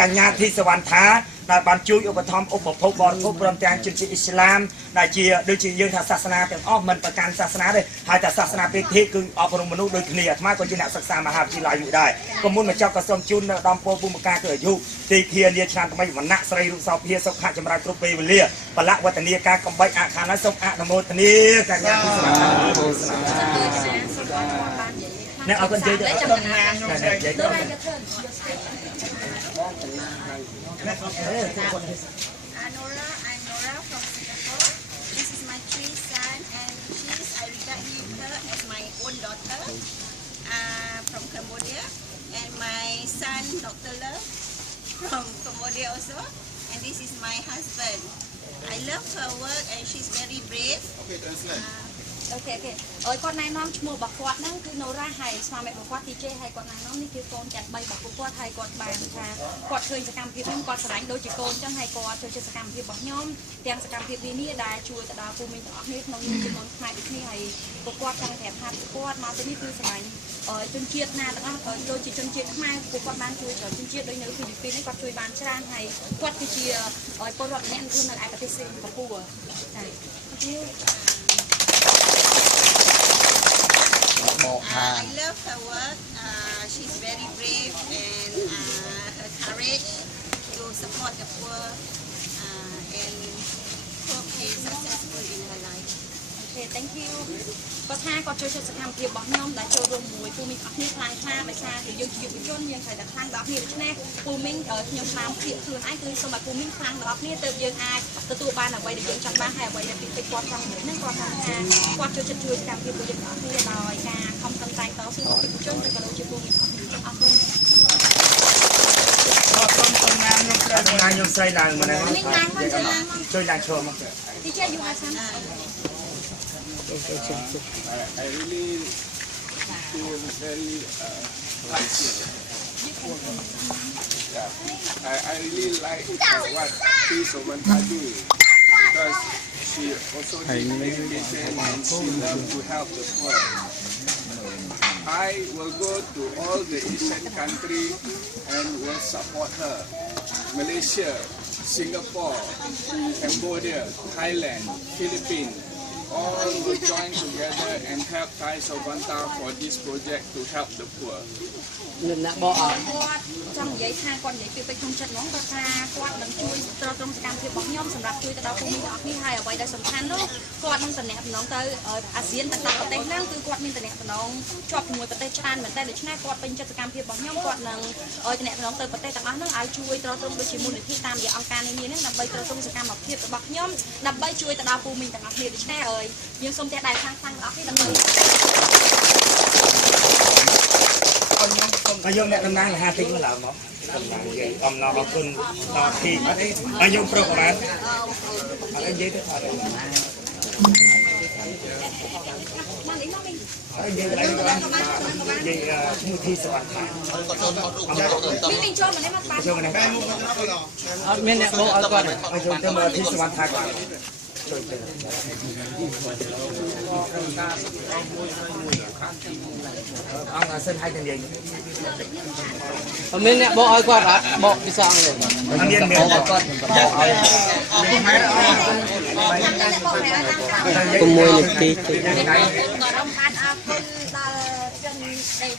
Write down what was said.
កញ្ញាធីសវណ្ណថាដែលបានជួយឧបត្ថម្ភឧបភោគបរិភោគព្រមទាំងជនជាតិអ៊ីស្លាមដែលជាដូចជាយើងថាសាសនាទាំងអស់មិនប្រកាន់សាសនាទេហើយតែសាសនាពេកគឺអប់រំមនុស្សដូចគ្នាអាត្មាក៏ជាអ្នកសិក្សាមហាវិទ្យាល័យមួយដែរក៏មុនមកចប់ក៏សូមជូននៅដំពោលភូមិការគឺអាយុទីធានាឆ្នាំថ្មីវណ្ណៈស្រីរូបសោភាសុខៈចម្រើនគ្រប់ពេលវេលាបលៈវឌ្ឍនីការកំបីអខានហើយសូមអនុមោទនាកញ្ញាធីសវណ្ណអ្នកអរគុណជ័យទៅដល់ណាខ្ញុំជ័យទៅAnora, I'm Nora from Singapore. This is my three sons and I regard her as my own daughter from Cambodia. And my son, Dr. Love, from Cambodia also. And this is my husband. I love her work and she's very brave. Okay, translate. Okay. គាត់ណែនាំឈ្មោះរបស់គាត់ហ្នឹងគឺ Nora ហើយស្វាមីរបស់គាត់ TJ ហើយគាត់ណែនាំនេះគឺកូនទាំង3របស់គាត់ហើយគាត់បានថាគាត់ឃើញសកម្មភាពនេះគាត់ស្រឡាញ់ដូចជាកូនអញ្ចឹងហើយគាត់ចូលចិត្តសកម្មភាពរបស់ខ្ញុំទាំងសកម្មភាពនេះដែលជួយទៅដល់ភូមិទាំងអស់គ្នាក្នុងនាមជាកូនខ្មែរដូចគ្នាហើយគាត់ចង់ប្រាប់ថាគាត់មកទីនេះគឺស្រឡាញ់ជនជាតិណាទាំងអស់ដូចជាជនជាតិខ្មែរគាត់បានជួយច្រើនជនជាតិដូចនៅហ្វីលីពីននេះគាត់ជួយបានច្រើនហើយគាត់គឺជាពលរដ្ឋម្នាក់នៅឯប្រទេសសិង្ហបុរីចា៎ I love her work. She's very brave and her courage to support the poor and hope she's successful in her life. Okay, thank you. គាត់ថាគាត់ជួយសកម្មភាពរបស់ខ្ញុំដែលចូលរួមមួយភូមិអស់គ្នាខ្លាំងខ្លាដោយសារតែយើងជាយុវជនយើងត្រូវតែខ្លាំងដល់គ្នាដូច្នេះភូមិខ្ញុំតាមភាកខ្លួនឯងគឺសូមឲ្យភូមិខ្លាំងដល់គ្នាទើបយើងអាចទទួលបានអ្វីដែលយើងចង់បានហើយអ្វីដែលពីពេកគាត់ចង់មានហ្នឹងគាត់ថាគាត់ចូលចិត្តជួយសកម្មភាពរបស់យើងអស់គ្នាដោយការខំប្រឹងប្រែងតស៊ូរបស់យុវជនទៅក៏ដូចជាភូមិអស់គ្នាអរគុណតំណាងខ្ញុំស្រីឡើងមកហ្នឹងជួយឡើងឈរមក ទីជយូរហើយI really feel very I really like what Sovanta do because she also did meditation and she loves to help the poor. I will go to all the Asian countries and will support her. Malaysia, Singapore, Cambodia, Thailand, Philippines. All will join together and help Thai Sovanta for this project to help the poor. គាត់ចង់និយាយថាគាត់និយាយពីពេកក្នុងចិត្តហ្មងគាត់ថាគាត់នឹងជួយទ្រទ្រង់សកម្មភាពរបស់ខ្ញុំសម្រាប់ជួយទៅដល់ភូមិទាំងអស់គ្នាហើយអ្វីដែលសំខាន់នោះគាត់នឹងតំណែងតំណងទៅអាស៊ានទាំងប្រទេសហ្នឹងគឺគាត់មានតំណែងតំណងជាប់ជាមួយប្រទេសច្រើនមែនតើដូច្នេះគាត់ពេញចិត្តសកម្មភាពរបស់ខ្ញុំគាត់នឹងតំណែងតំណងទៅប្រទេសទាំងអស់ហ្នឹងឲ្យជួយទ្រទ្រង់ដូចជាមូលនិធិតាមរយៈអង្គការនានាហ្នឹងដើម្បីទ្រទ្រង់សកម្មភាពរបស់ខ្ញុំដើម្បីជួយទៅដល់ភូមិទាំងអស់គ្នាដូច្នេះយើងសូមតែដែរខាងទាំងអស់គ្នាដើម្បីខ្ញុំអ្នកតំណាងមហាទិញមកឡើងមកតំណាងនិយាយអំណរអរគុណដល់ទីហើយខ្ញុំប្រុសបានអត់និយាយទៅអត់ហើយយើងឡើងនិយាយឈ្មោះធីសវណ្ណថាមានចូលមកនេះមកបានចូលមកនេះអត់មានអ្នកបងអត់គាត់ឲ្យចូលទៅមកធីសវណ្ណថាគាត់ជួយទៅអង្គអាសិនឲ្យទៅនិយាយមានអ្នកបកឲ្យគាត់អត់បកពិសងទេមានគាត់6នាទីក៏រំខានអរគុណដល់ជនដែល